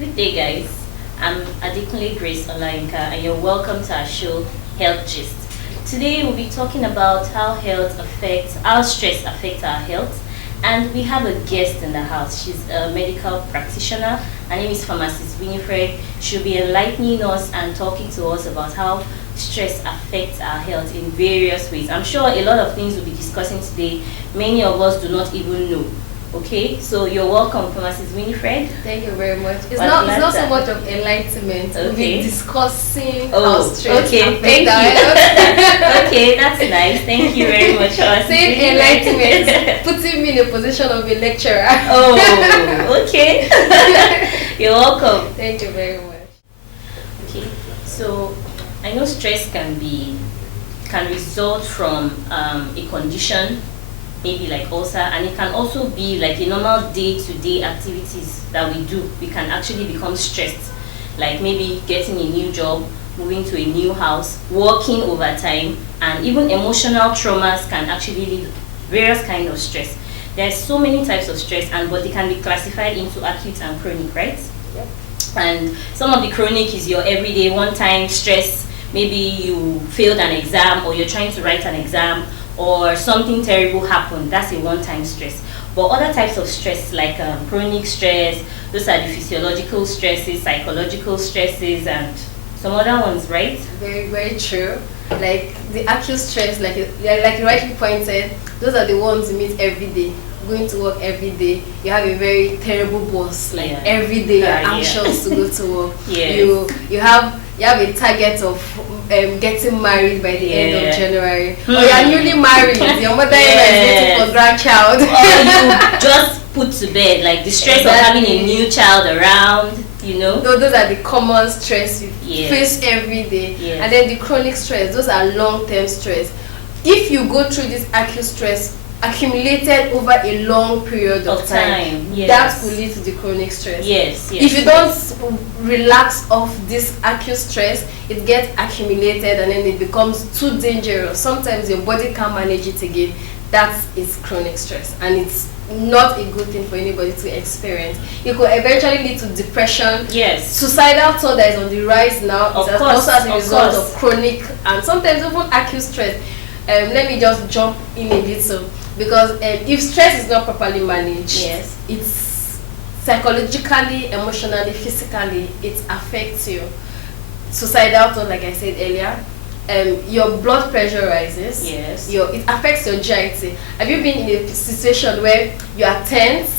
Good day, guys. I'm Adekunle Grace Olainka, and you're welcome to our show, Health Gist. Today, we'll be talking about how stress affects our health, and we have a guest in the house. She's a medical practitioner. Her name is Pharmacist Winifred. She'll be enlightening us and talking to us about how stress affects our health in various ways. I'm sure a lot of things we'll be discussing today, many of us do not even know. Okay, so you're welcome, Pharmacist Winifred. Thank you very much. It's not so much of enlightenment. Okay. We'll be discussing how stress okay, thank affects our health. Okay, that's nice. Thank you very much, Pharmacist Saying enlightenment, putting me in a position of a lecturer. Oh, okay. You're welcome. Thank you very much. Okay, so I know stress can result from a condition, maybe like ulcer, and it can also be like a normal day-to-day activities that we do. We can actually become stressed, like maybe getting a new job, moving to a new house, working overtime, and even emotional traumas can actually lead various kinds of stress. There's so many types of stress, but they can be classified into acute and chronic, right? Yep. And some of the chronic is your everyday one-time stress. Maybe you failed an exam, or you're trying to write an exam, or something terrible happened. That's a one-time stress. But other types of stress, like chronic stress, those are the physiological stresses, psychological stresses, and some other ones, right? Very, very true. Like the acute stress, like you rightly pointed, those are the ones you meet every day. Going to work every day, you have a very terrible boss. Like every day, you're anxious to go to work. Yes. You have a target of getting married by the end of January. Or you're newly married, your mother-in-law is waiting for grandchild. Or you just put to bed, like the stress of having a new child around, Those are the common stress you face every day. Yes. And then the chronic stress, those are long-term stress. If you go through this acute stress accumulated over a long period of time, that could lead to the chronic stress. Yes. If you don't relax off this acute stress, it gets accumulated and then it becomes too dangerous. Sometimes your body can't manage it again. That is chronic stress, and it's not a good thing for anybody to experience. It could eventually lead to depression. Yes. Suicidal thought that is on the rise now is also as a result of chronic and sometimes even acute stress. Let me just jump in a little. Because if stress is not properly managed, it's psychologically, emotionally, physically, it affects you. Suicidal thought, like I said earlier, your blood pressure rises. Yes. It affects your GIT. Have you been in a situation where you are tensed,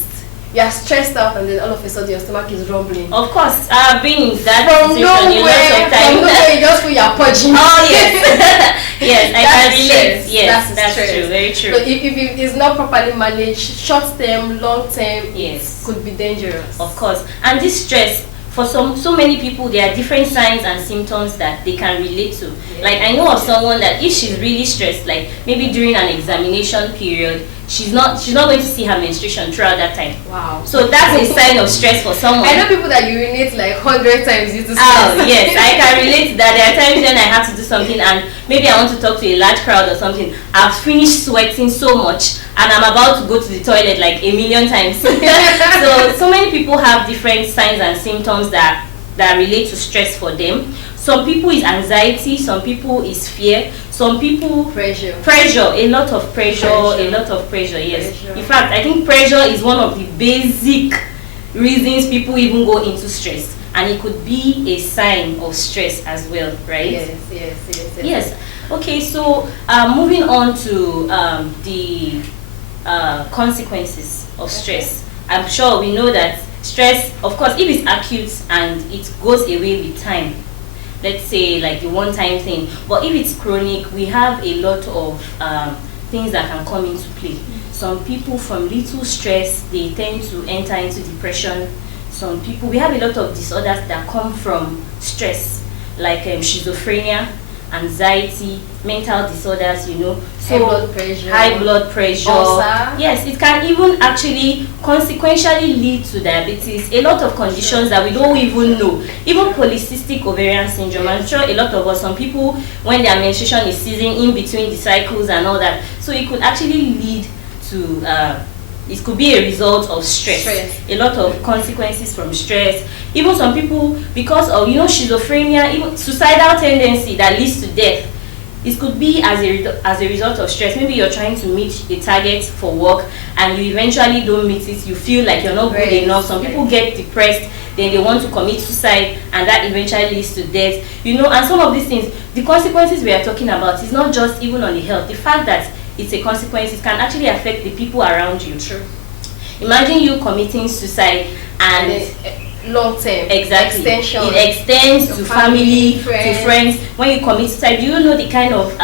you are stressed out, and then all of a sudden your stomach is rumbling? Of course, I've been in that From situation a lot of times. From nowhere, you just feel you're purging. Oh yes. Yes, I can relate. Stress. Yes, that's stress. true. Very true. So if it's not properly managed, short term, long term, Yes. could be dangerous. Of course. And this stress, for so many people, there are different signs and symptoms that they can relate to. Like I know of someone that if she's really stressed, like maybe during an examination period, she's not going to see her menstruation throughout that time. Wow. So that's a sign of stress for someone. I know people that urinate like 100 times due to stress. Oh yes, I can relate to that. There are times when I have to do something and maybe I want to talk to a large crowd or something. I've finished sweating so much and I'm about to go to the toilet like a million times. so many people have different signs and symptoms that relate to stress for them. Some people is anxiety, some people is fear, some people pressure, a lot of pressure, yes. Pressure. In fact, I think pressure is one of the basic reasons people even go into stress, and it could be a sign of stress as well, right? Yes. Okay, so moving on to the consequences of stress. I'm sure we know that stress, of course, if it's acute and it goes away with time, let's say like the one-time thing, but if it's chronic, we have a lot of things that can come into play. Some people, from little stress, they tend to enter into depression. Some people, we have a lot of disorders that come from stress, like schizophrenia, anxiety, mental disorders, so high blood pressure. Ulcer. Yes, it can even actually consequentially lead to diabetes, a lot of conditions that we don't even know. Even polycystic ovarian syndrome. I'm sure a lot of us, some people, when their menstruation is ceasing in between the cycles and all that, so it could actually lead to it could be a result of stress. A lot of consequences from stress. Even some people, because of schizophrenia, even suicidal tendency that leads to death, it could be as a result of stress. Maybe you're trying to meet a target for work and you eventually don't meet it. You feel like you're not good enough. Some people get depressed, then they want to commit suicide, and that eventually leads to death. And some of these things, the consequences we are talking about is not just even on the health. The fact that it's a consequence, it can actually affect the people around you. True. Imagine you committing suicide and long term extension. It extends to family, to friends. When you commit suicide, do you know the kind of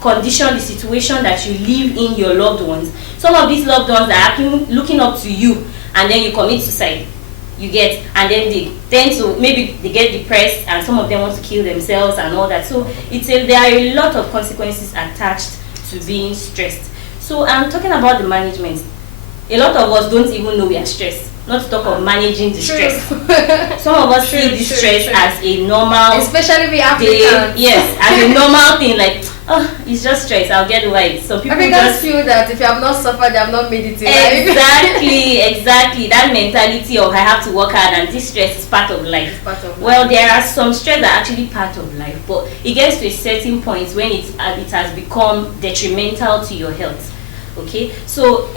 condition, the situation that you live in your loved ones? Some of these loved ones are actually looking up to you, and then you commit suicide. And then they tend to, maybe they get depressed, and some of them want to kill themselves and all that. So there are a lot of consequences attached to being stressed. So I'm talking about the management. A lot of us don't even know we are stressed. Not to talk of managing the stress. Some of us see the stress as a normal, especially we Africans. Yes, as a normal thing. Like, oh, it's just stress, I'll get over it. So people Africans feel that if you have not suffered, you have not made it in life. Exactly. That mentality of I have to work hard and this stress is part of life. Well, there are some stress that are actually part of life, but it gets to a certain point when it has become detrimental to your health. Okay, so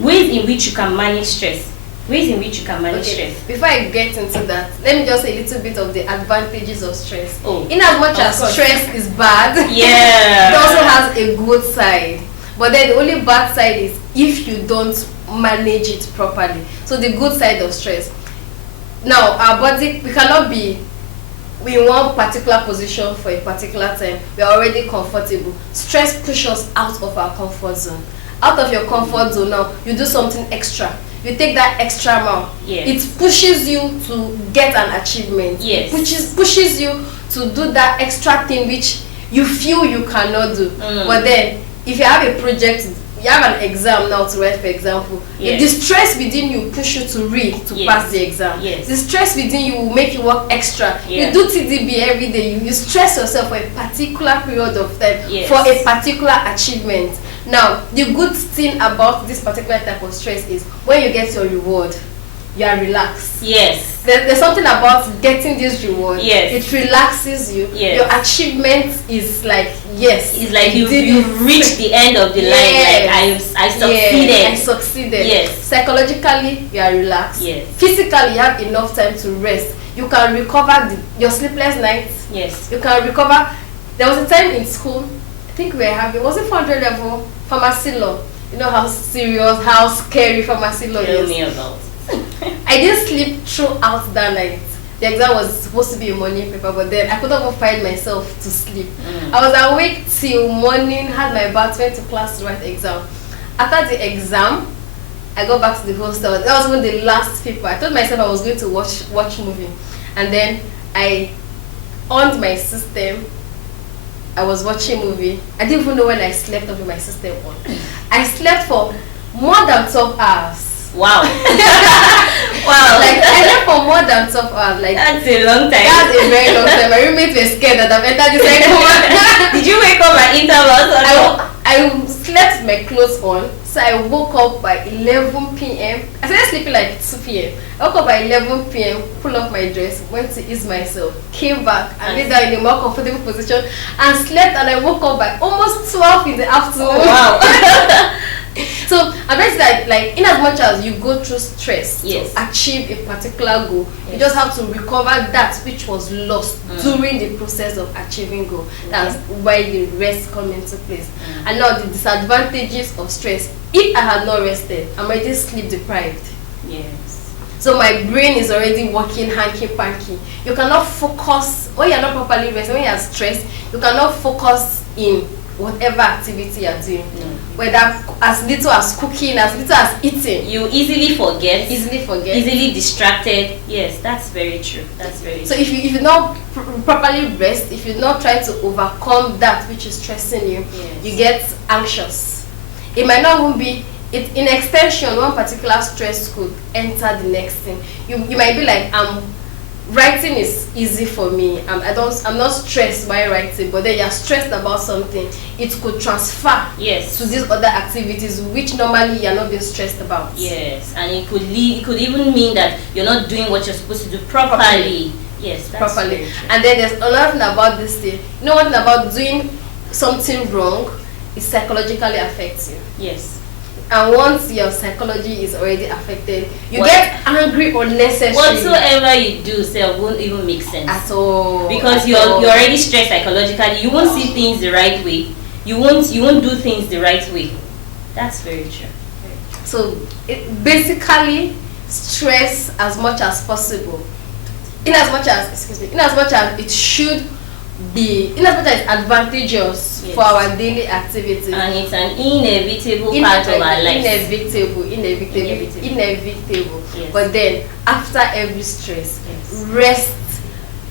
ways in which you can manage stress. Stress. Before I get into that, let me just say a little bit of the advantages of stress. In as much as stress is bad, it also has a good side. But then the only bad side is if you don't manage it properly. So the good side of stress. Now, our body, we cannot be in one particular position for a particular time. We are already comfortable. Stress pushes us out of our comfort zone. Out of your comfort zone now, you do something extra. You take that extra mile. Yes. It pushes you to get an achievement. Yes. Pushes you to do that extra thing which you feel you cannot do. But then, if you have a project, you have an exam now to write, for example. If the stress within you push you to read to pass the exam. The stress within you will make you work extra. You do TDB every day. You stress yourself for a particular period of time for a particular achievement. Now, the good thing about this particular type of stress is when you get your reward, you are relaxed. Yes. There's something about getting this reward. Yes. It relaxes you. Yes. Your achievement is like, yes. It's like you've reached the end of the line. Like I succeeded. Yes, I succeeded. Yes. Psychologically, you are relaxed. Yes. Physically, you have enough time to rest. You can recover your sleepless nights. Yes. You can recover. There was a time in school, I think we were having, was it 400 level pharmacy law? You know how serious, how scary pharmacy law is. Tell me about. I didn't sleep throughout that night. The exam was supposed to be a morning paper, but then I couldn't even find myself to sleep. I was awake till morning, had my bath, went to class to write the exam. After the exam, I got back to the hostel. That was one of the last people. I told myself I was going to watch movie, and then I on my system. I was watching movie. I didn't even know when I slept off with my system on. I slept for more than 12 hours. Wow. Wow. Like I slept for more than 12 hours. Like that's a long time. That's a very long time. My roommates were scared that I've entered this second one. Did you wake up at intervals or no? I slept with my clothes on. So I woke up by 11 p.m. I started sleeping like 2 p.m. I woke up by 11 p.m., pulled off my dress, went to ease myself, came back and lay down in a more comfortable position and slept, and I woke up by almost 12 in the afternoon. Oh, wow. So I'm just like in as much as you go through stress to achieve a particular goal, you just have to recover that which was lost during the process of achieving goal. That's why the rest come into place. And now the disadvantages of stress. If I had not rested, I'm already sleep deprived. Yes. So my brain is already working hanky-panky. You cannot focus when you're not properly rested. When you're stressed, you cannot focus in whatever activity you're doing, whether as little as cooking, as little as eating. You easily forget, easily distracted. Yes, that's very true. So if you not properly rest, if you not try to overcome that which is stressing you, you get anxious. It might not even be in extension. One particular stress could enter the next thing. You might be like, writing is easy for me. I'm not stressed by writing, but then you're stressed about something, it could transfer to these other activities which normally you're not being stressed about. Yes, and it could even mean that you're not doing what you're supposed to do properly. Yes, that's properly. And then there's another thing about this thing. You know, one thing about doing something wrong, it psychologically affects you. Yes. And once your psychology is already affected, you get angry unnecessarily. Whatsoever you do, won't even make sense at all. Because you're already stressed psychologically. You won't see things the right way. You won't do things the right way. That's very true. So basically, stress as much as possible. In as much as it should be, in as much as it's advantageous for our daily activities, and it's an inevitable part of our life. Inevitable. Yes. But then after every stress, rest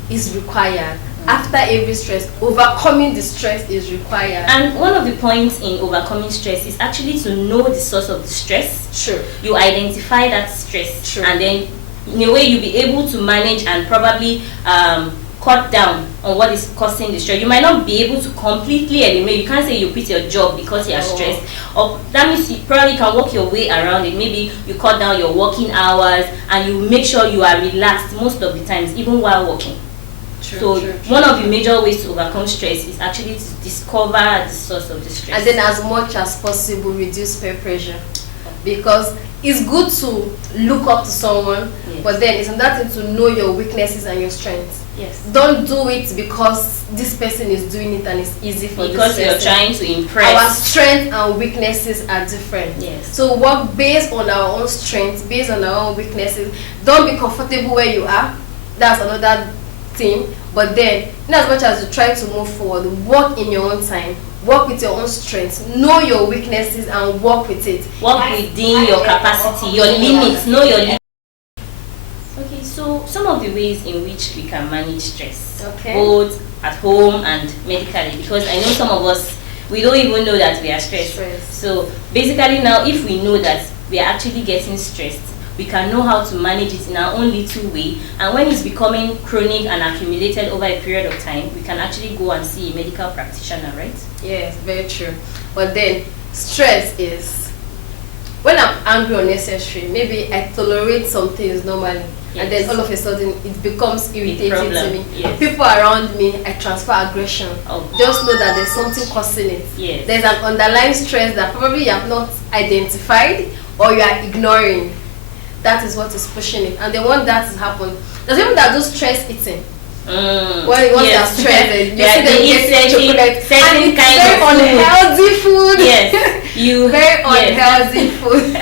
is required. After every stress, overcoming the stress is required. And one of the points in overcoming stress is actually to know the source of the stress. Sure. You identify that stress. Sure. And then in a way you'll be able to manage and probably cut down on what is causing the stress. You might not be able to completely eliminate. You can't say you quit your job because you are stressed. Or that means you probably can work your way around it. Maybe you cut down your working hours and you make sure you are relaxed most of the times, even while working. One of the major ways to overcome stress is actually to discover the source of the stress. And then as much as possible, reduce peer pressure. Because it's good to look up to someone, but then it's another thing to know your weaknesses and your strengths. Yes. Don't do it because this person is doing it and it's easy for this person. Because you're trying to impress. Our strengths and weaknesses are different. Yes. So work based on our own strengths, based on our own weaknesses. Don't be comfortable where you are. That's another thing. But then, in as much as you try to move forward, work in your own time. Work with your own strengths. Know your weaknesses and work with it. Work within your capacity, your limits. Know your limits. Okay, so some of the ways in which we can manage stress, both at home and medically, because I know some of us, we don't even know that we are stressed. So basically now, if we know that we are actually getting stressed, we can know how to manage it in our own little way, and when it's becoming chronic and accumulated over a period of time, we can actually go and see a medical practitioner, right? Yes, very true. But then stress is when I'm angry unnecessary. Maybe I tolerate some things normally, and then all of a sudden it becomes irritating to me. People around me, I transfer aggression. Just know that there's something causing it. There's an underlying stress that probably you have not identified or you are ignoring. That is what is pushing it, and then when that has happened, there's people that do stress eating. When they are stressed, you see them getting chocolate, and it's very unhealthy food. Very unhealthy food.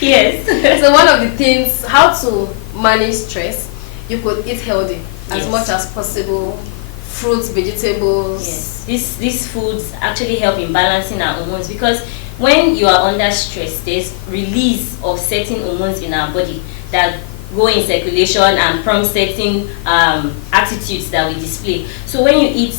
Yes. So one of the things, how to manage stress, you could eat healthy as much as possible. Fruits, vegetables. These foods actually help in balancing our hormones, because when you are under stress, there's release of certain hormones in our body that go in circulation and prompt certain attitudes that we display. So when you eat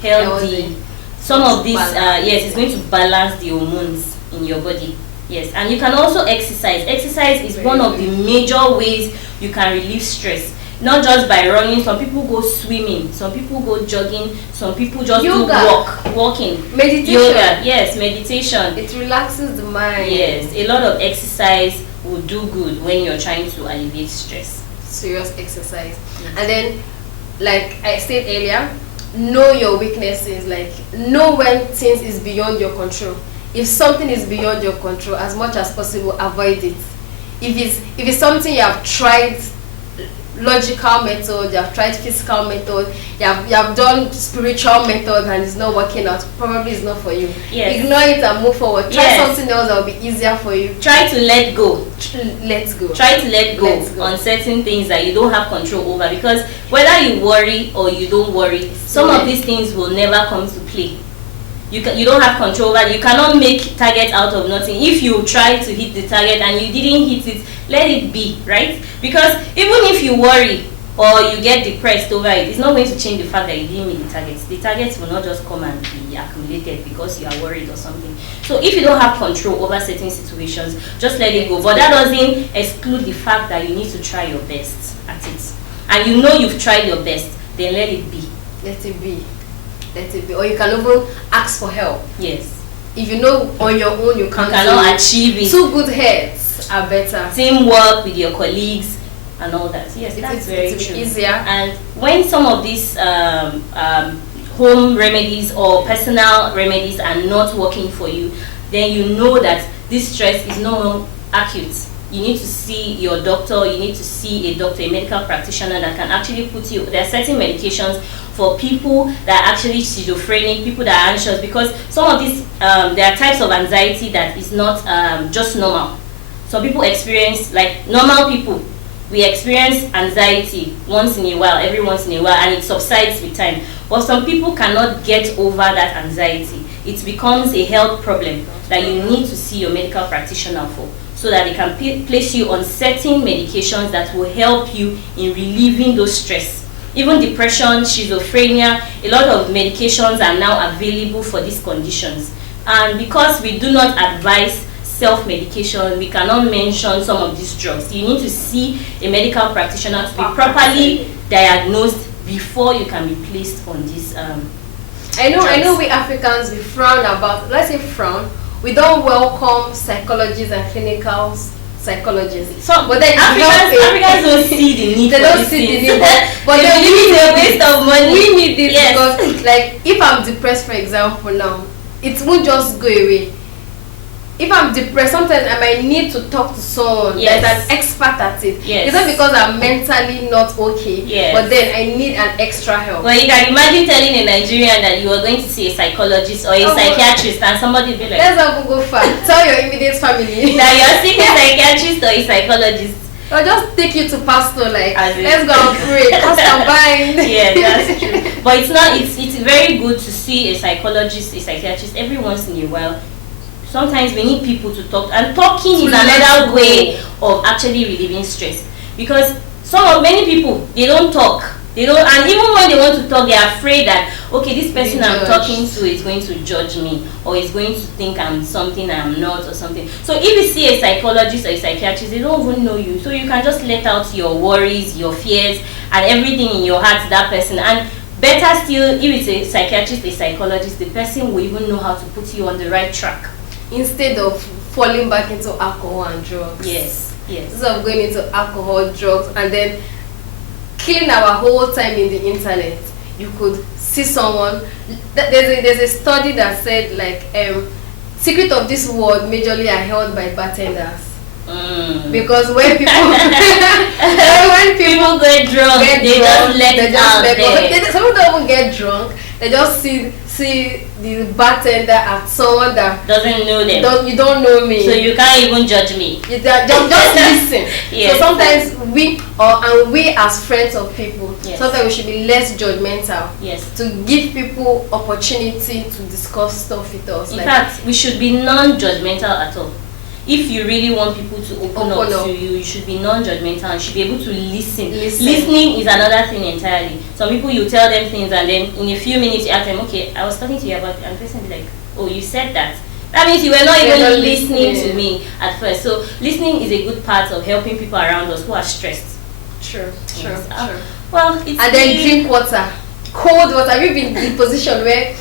healthy, some of these, it's going to balance the hormones in your body. Yes, and you can also exercise. Exercise is one of the major ways you can relieve stress. Not just by running. Some people go swimming, some people go jogging, some people just do walking. Meditation. Yoga, yes, meditation. It relaxes the mind. Yes, a lot of exercise will do good when you're trying to alleviate stress. Serious exercise. And then, like I said earlier, know your weaknesses. Like, know when things is beyond your control. If something is beyond your control, as much as possible, avoid it. If it's something you have tried logical method, you have tried physical method, you have done spiritual method, and it's not working out, probably it's not for you. Ignore it and move forward. Try something else that will be easier for you. Try to let go. Try to let go on certain things that you don't have control over, because whether you worry or you don't worry, some of these things will never come to play. You don't have control over it. You cannot make target out of nothing. If you try to hit the target and you didn't hit it, let it be, right? Because even if you worry or you get depressed over it, it's not going to change the fact that you didn't meet the targets. The targets will not just come and be accumulated because you are worried or something. So if you don't have control over certain situations, just let it go. But that doesn't exclude the fact that you need to try your best at it. and you know you've tried your best, then let it be. Let it be. Let it be. Or you can even ask for help. Yes. If you know on your own you cannot achieve it. 2 good heads are better. Teamwork with your colleagues and all that. Yes, that's very true. Easier. And when some of these home remedies or personal remedies are not working for you, then you know that this stress is no longer acute. You need to see your doctor, you need to see a doctor, a medical practitioner that can actually put you, there are certain medications for people that are actually schizophrenic, people that are anxious, because some of these, there are types of anxiety that is not just normal. Some people experience, like normal people, we experience anxiety once in a while, every once in a while, and it subsides with time. But some people cannot get over that anxiety. It becomes a health problem that you need to see your medical practitioner for, so that they can place you on certain medications that will help you in relieving those stress. Even depression, schizophrenia, a lot of medications are now available for these conditions. And because we do not advise self-medication, we cannot mention some of these drugs. You need to see a medical practitioner to be properly diagnosed before you can be placed on these I know we Africans, we frown about, let's say frown, we don't welcome psychologists and clinical psychologists. So, but then Africans don't see the need. They don't see the need, but they believe it's a waste of money. We need it because, like, if I'm depressed, for example, now, it won't just go away. If I'm depressed, sometimes I might need to talk to someone that's an expert at it. It's not because I'm mentally not okay, but then I need an extra help. Well, you can imagine telling a Nigerian that you are going to see a psychologist or a psychiatrist, and somebody will be like, let's not go far. Tell your immediate family that you're seeing a psychiatrist or a psychologist. Or just take you to pastor, like, let's go and pray, cast and bind. Yeah, that's true. But it's not, it's very good to see a psychologist, a psychiatrist every once in a while. Sometimes we need people to talk, and talking is another way of actually relieving stress. Because many people, they don't talk. They don't, and even when they want to talk, they are afraid that, okay, this person I'm talking to is going to judge me, or is going to think I'm something I'm not, or something. So if you see a psychologist or a psychiatrist, they don't even know you. So you can just let out your worries, your fears, and everything in your heart to that person. And better still, if it's a psychiatrist, a psychologist, the person will even know how to put you on the right track. Instead of falling back into alcohol and drugs. Yes. Instead of going into alcohol, drugs, and then killing our whole time in the internet. You could see someone. There's a study that said, like, secret of this world majorly are held by bartenders. Because when people get drunk, they just let it out. Some people don't even get drunk. They just see the bartender as someone that doesn't know them. You don't know me, so you can't even judge me. You just listen. Yes. So sometimes we as friends of people, sometimes we should be less judgmental. Yes. To give people opportunity to discuss stuff with us. In fact, we should be non-judgmental at all. If you really want people to open up to you, you should be non-judgmental and should be able to listen. Listening is another thing entirely. Some people, you tell them things and then in a few minutes you ask them, okay, I was talking to you about it, and the person will be like, oh, you said that. That means you were not even listening to me at first. So listening is a good part of helping people around us who are stressed. True. Well, it's and then drink water. Cold water. Have you been in a position where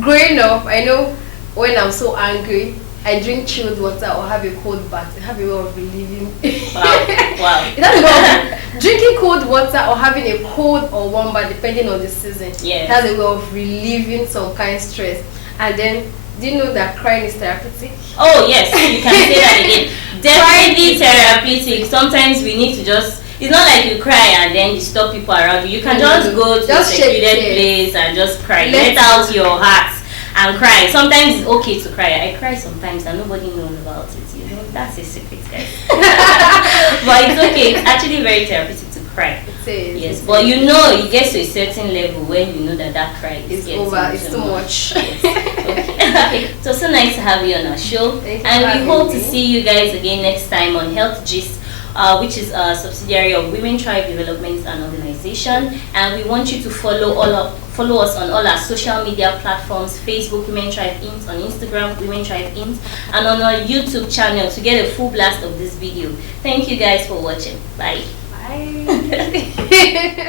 growing up, I know when I'm so angry, I drink chilled water or have a cold bath. I have a way of relieving. Wow. It has a way of drinking cold water or having a cold or warm bath, depending on the season. Yes. It has a way of relieving some kind of stress. And then, do you know that crying is therapeutic? Oh yes, you can say that again. Definitely therapeutic. Sometimes we need to just, it's not like you cry and then you stop people around you. You can just go to a secluded place and just cry. Let out your heart and cry. Sometimes it's okay to cry. I cry sometimes and nobody knows about it. You know, that's a secret, guys. But it's okay. It's actually very therapeutic to cry. It is. Yes, but you know, it gets to a certain level when you know that cry is over. It's too much. Yes. Okay. So nice to have you on our show, and we hope to see you guys again next time on Health Gist, which is a subsidiary of Women Tribe Development and Organization. And we want you to follow us on all our social media platforms: Facebook Women Tribe Int, on Instagram Women Tribe Int, and on our YouTube channel to get a full blast of this video. Thank you guys for watching. Bye. Bye. Bye.